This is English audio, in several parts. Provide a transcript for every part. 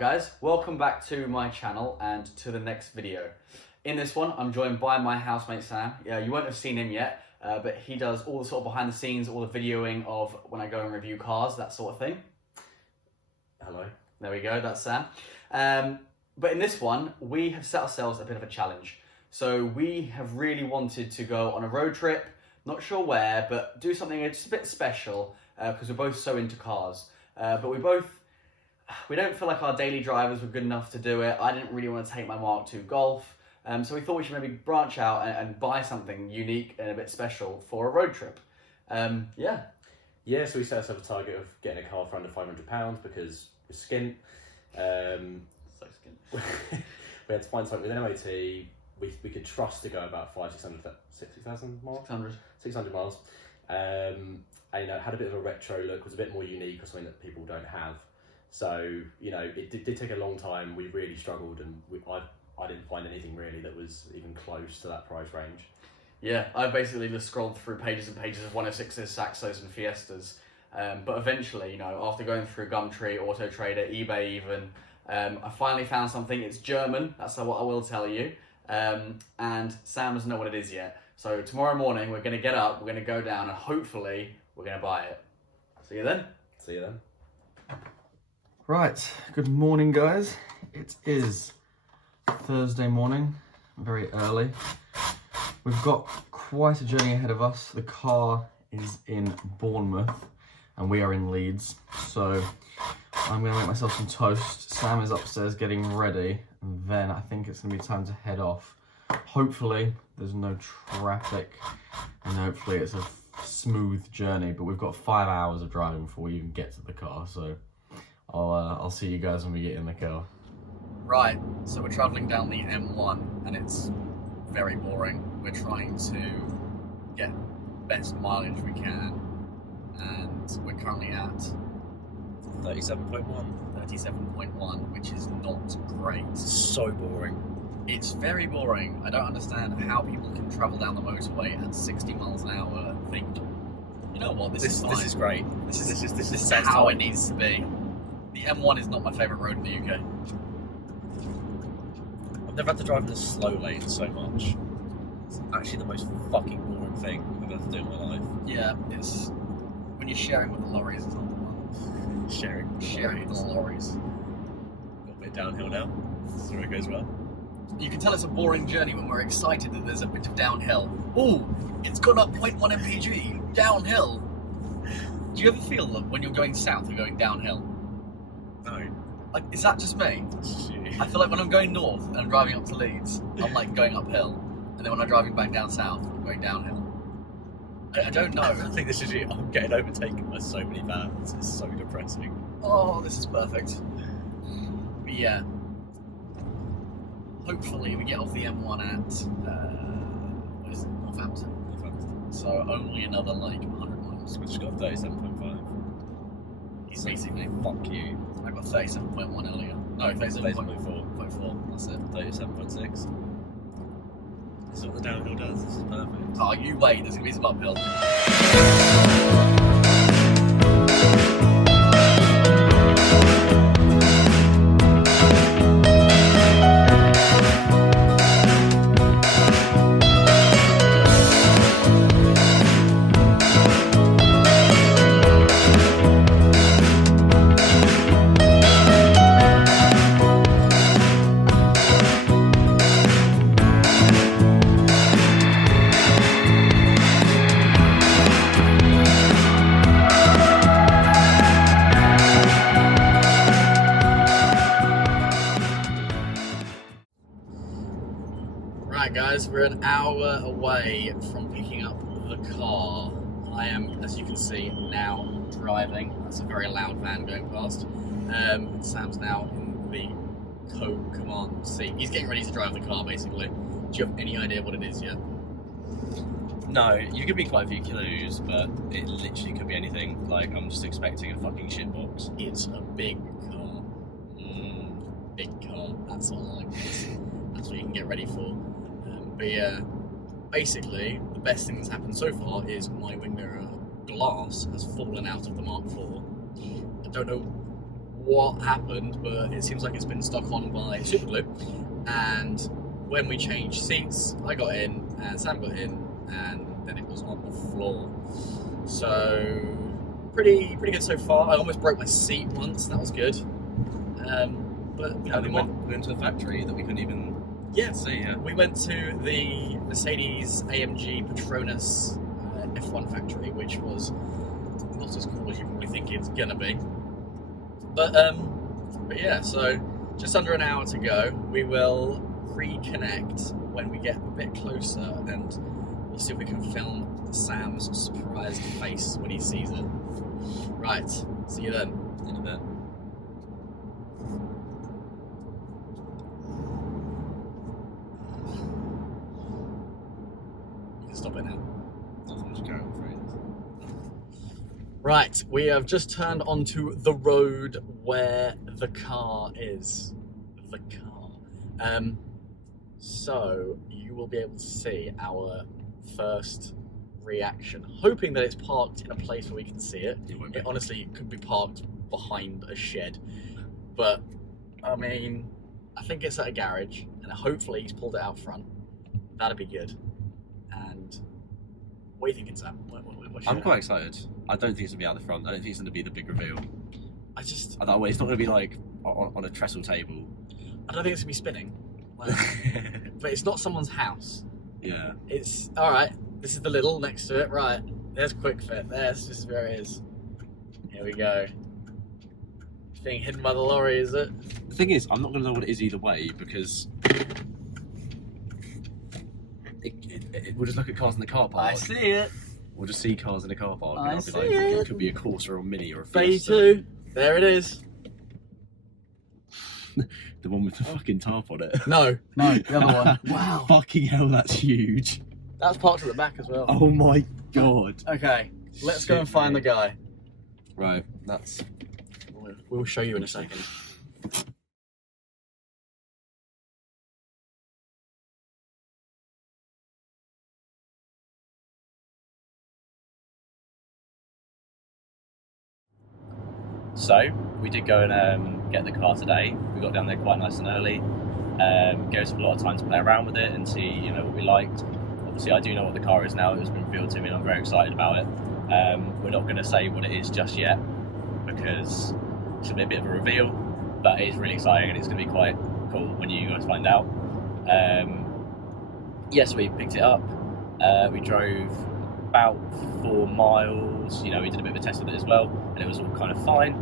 guys, welcome back to my channel and to the next video. In this one, I'm joined by my housemate Sam. Yeah, you won't have seen him yet, but he does all the sort of behind the scenes, all the videoing of when I go and review cars, that sort of thing. Hello. There we go, that's Sam. But in this one, we have set ourselves a bit of a challenge. So we have really wanted to go on a road trip, not sure where, but do something just a bit special because we're both so into cars. But we don't feel like our daily drivers were good enough to do it. I didn't really want to take my Mark II Golf. So we thought we should maybe branch out and buy something unique and a bit special for a road trip. Yeah, so we set ourselves a target of getting a car for under £500 because we're skint. so skint. We had to find something with an MOT we could trust to go about 6,000 miles? 600 miles. And it had a bit of a retro look, was a bit more unique or something that people don't have. So, it did take a long time. We really struggled and I didn't find anything really that was even close to that price range. Yeah, I basically just scrolled through pages and pages of 106s, Saxos and Fiestas. But eventually, after going through Gumtree, Auto Trader, eBay even, I finally found something. It's German, that's what I will tell you. And Sam doesn't know what it is yet. So tomorrow morning, we're going to get up, we're going to go down, and hopefully we're going to buy it. See you then. See you then. Right, good morning guys. It is Thursday morning, very early. We've got quite a journey ahead of us. The car is in Bournemouth and we are in Leeds. So I'm gonna make myself some toast. Sam is upstairs getting ready and then I think it's gonna be time to head off. Hopefully there's no traffic and hopefully it's a smooth journey, but we've got 5 hours of driving before we even get to the car. So I'll see you guys when we get in the car. Right, so we're travelling down the M1 and it's very boring. We're trying to get best mileage we can and we're currently at 37.1. 37.1, which is not great. So boring. It's very boring. I don't understand how people can travel down the motorway at 60 miles an hour and think, you know what, this is fine. This is great. This is how it needs to be. The M1 is not my favourite road in the UK. I've never had to drive in the slow lane so much. It's actually the most fucking boring thing I've had to do in my life. Yeah, it's when you're sharing with the lorries, it's not the one. Sharing with the lorries. Got a bit downhill now. So it goes well. You can tell it's a boring journey when we're excited that there's a bit of downhill. Oh, it's gone up 0.1 mpg, downhill. Do you ever feel that when you're going south, you're going downhill? No. Like, is that just me? I feel like when I'm going north and I'm driving up to Leeds, I'm like going uphill. And then when I'm driving back down south, I'm going downhill. I don't know. I think this is it. I'm getting overtaken by so many vans. It's so depressing. Oh, this is perfect. But yeah. Hopefully we get off the M1 at, what is it, Northampton. So only another like 100 miles. We just got 37.5. It's basically, fuck you. I got 37.1 earlier. No, 37.4. That's it. 37.6. This is what the downhill does. This is perfect. Oh, you wait. There's gonna be some uphill. Right guys, we're an hour away from picking up the car. I am, as you can see, now driving. That's a very loud van going past. Sam's now in the co-command seat. He's getting ready to drive the car basically. Do you have any idea what it is yet? No, you could be quite a few kilos, but it literally could be anything. Like, I'm just expecting a fucking shitbox. It's a big car. Big car, that's all I like. That's what you can get ready for. But yeah, basically, the best thing that's happened so far is my wing mirror glass has fallen out of the Mark IV. I don't know what happened, but it seems like it's been stuck on by super glue. And when we changed seats, I got in and Sam got in, and then it was on the floor. So pretty good so far. I almost broke my seat once. That was good. But you know, And we went to a factory that we couldn't even see. Yeah. We went to the Mercedes AMG Petronas F1 factory, which was not as cool as you probably think it's gonna be. But yeah, so just under an hour to go. We will reconnect when we get a bit closer, and we'll see if we can film Sam's surprised face when he sees it. Right, see you then. In a bit. You can stop it now. Nothing to carry on through. Right, we have just turned onto the road where the car is. The car. So you will be able to see our first reaction, hoping that it's parked in a place where we can see it. It honestly could be parked behind a shed, but I mean, I think it's at a garage, and hopefully he's pulled it out front. That'd be good. And what are you thinking, Sam? I'm quite excited. I don't think it's gonna be out the front. I don't think it's gonna be the big reveal. I It's not gonna be like on a trestle table. don't think it's gonna be spinning. Like, but it's not someone's house. Yeah. It's alright. This is the little next to it. Right. There's Quick Fit. There's just where it is. Here we go. Being hidden by the lorry, is it? The thing is, I'm not gonna know what it is either way because we'll just look at cars in the car park. I see it. We'll just see cars in the car park. I And I'll be see like, it. it could be a Corsa or a Mini or a Bay Fiesta. 2. There it is. The one with the fucking tarp on it. No, the other one. Wow. Fucking hell, that's huge. That's parked at the back as well. Oh my god. Okay, let's go and find the guy. Right, that's... We'll show you in a second. So we did go and get the car today. We got down there quite nice and early. Gave us a lot of time to play around with it and see, what we liked. Obviously, I do know what the car is now. It's been revealed to me, and I'm very excited about it. We're not going to say what it is just yet because it's going to be a bit of a reveal, but it's really exciting and it's going to be quite cool when you guys find out. Yes, we picked it up. We drove about 4 miles. We did a bit of a test with it as well, and it was all kind of fine.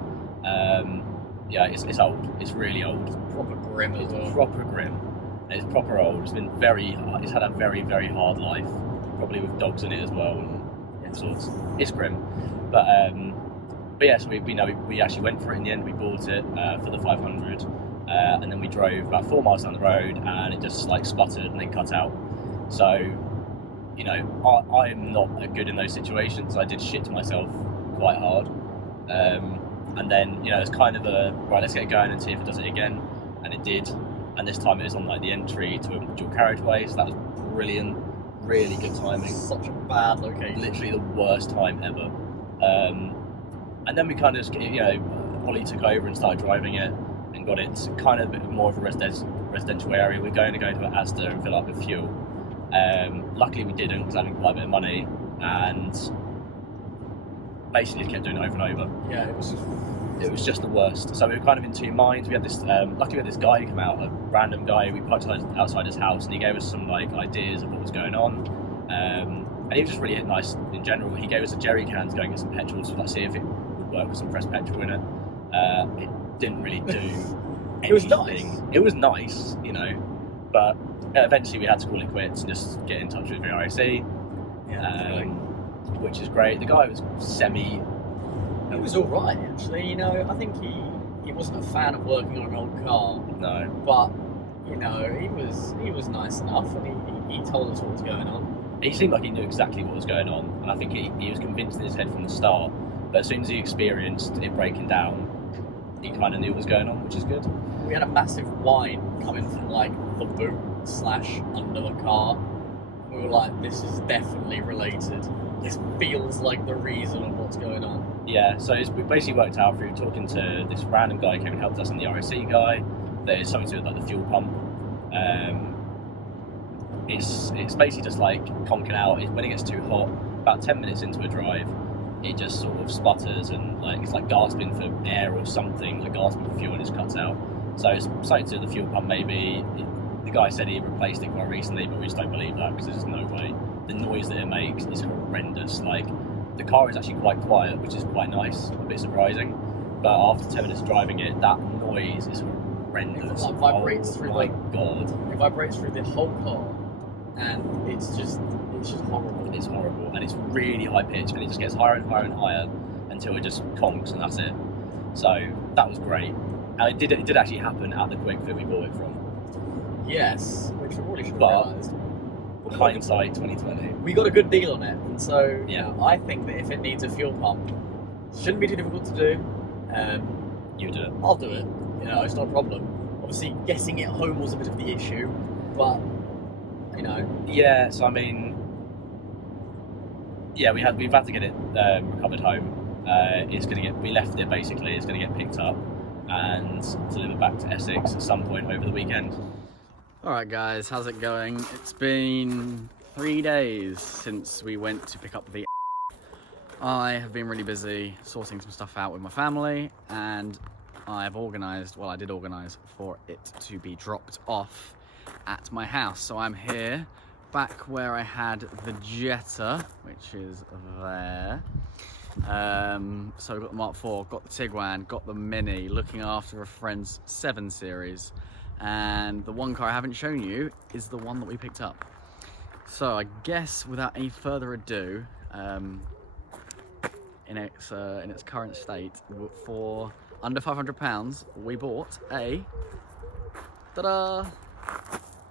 Yeah, it's old. It's really old. Proper grim as well. Proper grim. It's proper old. It's been it's had a very, very hard life, probably with dogs in it as well and all sorts. It's grim, but yeah. So we actually went for it in the end. We bought it for the 500, and then we drove about 4 miles down the road, and it just like sputtered and then cut out. So, I'm not good in those situations. I did shit to myself quite hard. And then, it's kind of right, let's get going and see if it does it again. And it did. And this time it was on like the entry to a dual carriageway, so that was brilliant. Really good timing. Such a bad location. Literally the worst time ever. And then we kind of just, Ollie took over and started driving it and got it to kind of a bit more of a residential area. We're going to go to an Asda and fill up with fuel. Luckily we didn't because I had quite a bit of money, and basically just kept doing it over and over. Yeah, it was just the worst. So we were kind of in two minds. We had this, luckily we had this guy come out, a random guy. We parked outside his house, and he gave us some ideas of what was going on. And he was just really nice in general. He gave us a jerry can to go and get some petrol to see if it would work with some fresh petrol in it. It didn't really do anything. It was nice. It was nice, but eventually we had to call it quits and just get in touch with VRAC, which is great. The guy was It was all right, actually. I think he wasn't a fan of working on an old car. No. But he was nice enough, and he told us what was going on. He seemed like he knew exactly what was going on, and I think he was convinced in his head from the start. But as soon as he experienced it breaking down, he kind of knew what was going on, which is good. We had a massive whine coming from the boot / under the car. We were like, this is definitely related. this feels like the reason of what's going on. Yeah, so we basically worked out through talking to this random guy who came and helped us, and the RSC guy. There's something to do with like the fuel pump. It's basically just like conking out. When it gets too hot, about 10 minutes into a drive, it just sort of sputters and like it's like gasping for air or something, like gasping for fuel, and it just cuts out. So it's something to do with the fuel pump maybe. The guy said he replaced it quite recently, but we just don't believe that because there's no way. The noise that it makes is horrendous. Like the car is actually quite quiet, which is quite nice, a bit surprising. But after 10 minutes of driving it, that noise is horrendous. It vibrates through my god. It vibrates through the whole car, and it's just horrible. It's horrible, and it's really high pitched, and it just gets higher and higher and higher until it just conks, and that's it. So that was great. And it did actually happen at the Quick that we bought it from. Yes, which we probably should have But- realised. Hindsight 2020. We got a good deal on it, and so Yeah. I think that if it needs a fuel pump, shouldn't be too difficult to do. You do it. I'll do it. You know, it's not a problem. Obviously, getting it home was a bit of the issue, but you know, Yeah, so I mean, yeah, we've had to get it recovered home. We left it basically. It's going to get picked up and delivered back to Essex at some point over the weekend. Alright guys, how's it going? It's been 3 days since we went to pick up the I have been really busy sorting some stuff out with my family, and I did organise for it to be dropped off at my house. So I'm here, back where I had the Jetta, which is there. So we've got the Mark IV, got the Tiguan, got the Mini, looking after a friend's 7 Series. And the one car I haven't shown you is the one that we picked up. So I guess without any further ado, in its current state, for under £500, we bought a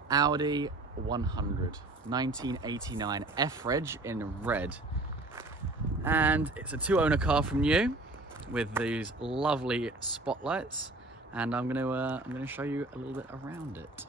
Audi 100 1989 F-Reg in red, and it's a 2-owner car from new with these lovely spotlights. And I'm gonna show you a little bit around it.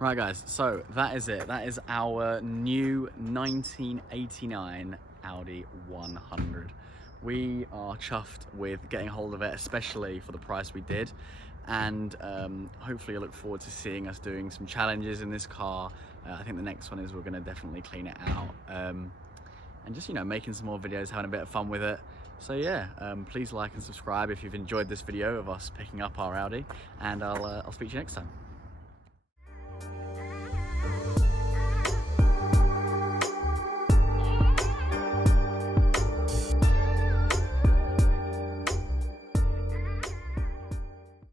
Right guys, so that is it. That is our new 1989 Audi 100. We are chuffed with getting hold of it, especially for the price we did. And hopefully I look forward to seeing us doing some challenges in this car. I think the next one is we're gonna definitely clean it out. And just, you know, making some more videos, having a bit of fun with it. So yeah, please like and subscribe if you've enjoyed this video of us picking up our Audi, and I'll speak to you next time.